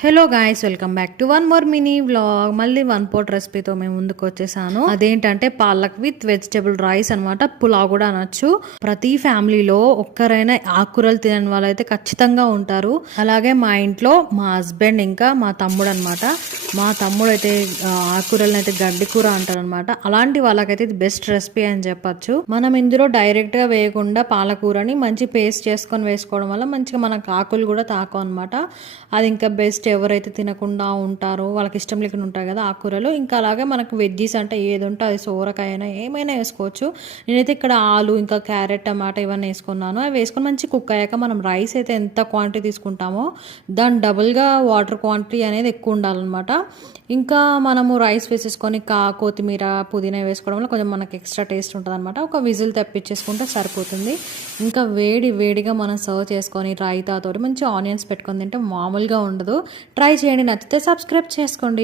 Hello guys, welcome back to one more mini vlog. మళ్ళీ one పోట్ రెసిపీతో మేము ముందుకు వచ్చేసాను. అదేంటంటే పాలక్ విత్ వెజిటబుల్ రైస్ అనమాట. పులావ్ కూడా అనొచ్చు. ప్రతి ఫ్యామిలీలో ఒక్కరైనా ఆకుకూరలు తినని వాళ్ళు అయితే ఖచ్చితంగా ఉంటారు. అలాగే మా ఇంట్లో మా హస్బెండ్ ఇంకా మా తమ్ముడు అనమాట. మా తమ్ముడు అయితే ఆకుకూరలను అయితే గడ్డి కూర అంటారు అనమాట. అలాంటి వాళ్ళకైతే ఇది బెస్ట్ రెసిపీ అని చెప్పొచ్చు. మనం ఇందులో డైరెక్ట్ గా వేయకుండా పాలకూరని మంచి పేస్ట్ చేసుకొని వేసుకోవడం వల్ల మంచిగా మనకు ఆకులు కూడా తాకం అనమాట. అది ఇంకా బెస్ట్. ఎవరైతే తినకుండా ఉంటారో వాళ్ళకి ఇష్టం లేకుండా ఉంటాయి కదా ఆకుకూరలు. ఇంకా అలాగే మనకు వెజ్జీస్ అంటే ఏది ఉంటే అది సోరకాయ అయినా ఏమైనా వేసుకోవచ్చు. నేనైతే ఇక్కడ ఆలు ఇంకా క్యారెట్ టమాటా ఇవన్నీ వేసుకున్నాను. అవి వేసుకొని మంచి కుక్ అయ్యాక మనం రైస్ అయితే ఎంత క్వాంటిటీ తీసుకుంటామో దాని డబుల్గా వాటర్ క్వాంటిటీ అనేది ఎక్కువ ఉండాలన్నమాట. ఇంకా మనము రైస్ వేసేసుకొని కొత్తిమీర పుదీనా వేసుకోవడం వల్ల కొంచెం మనకి ఎక్స్ట్రా టేస్ట్ ఉంటుంది అనమాట. ఒక విజిల్ తెప్పించేసుకుంటే సరిపోతుంది. ఇంకా వేడిగా మనం సర్వ్ చేసుకొని రైతాతో మంచి ఆనియన్స్ పెట్టుకొని తింటే మామూలుగా ఉండదు. ట్రై చేయండి, నచ్చితే సబ్స్క్రైబ్ చేసుకోండి.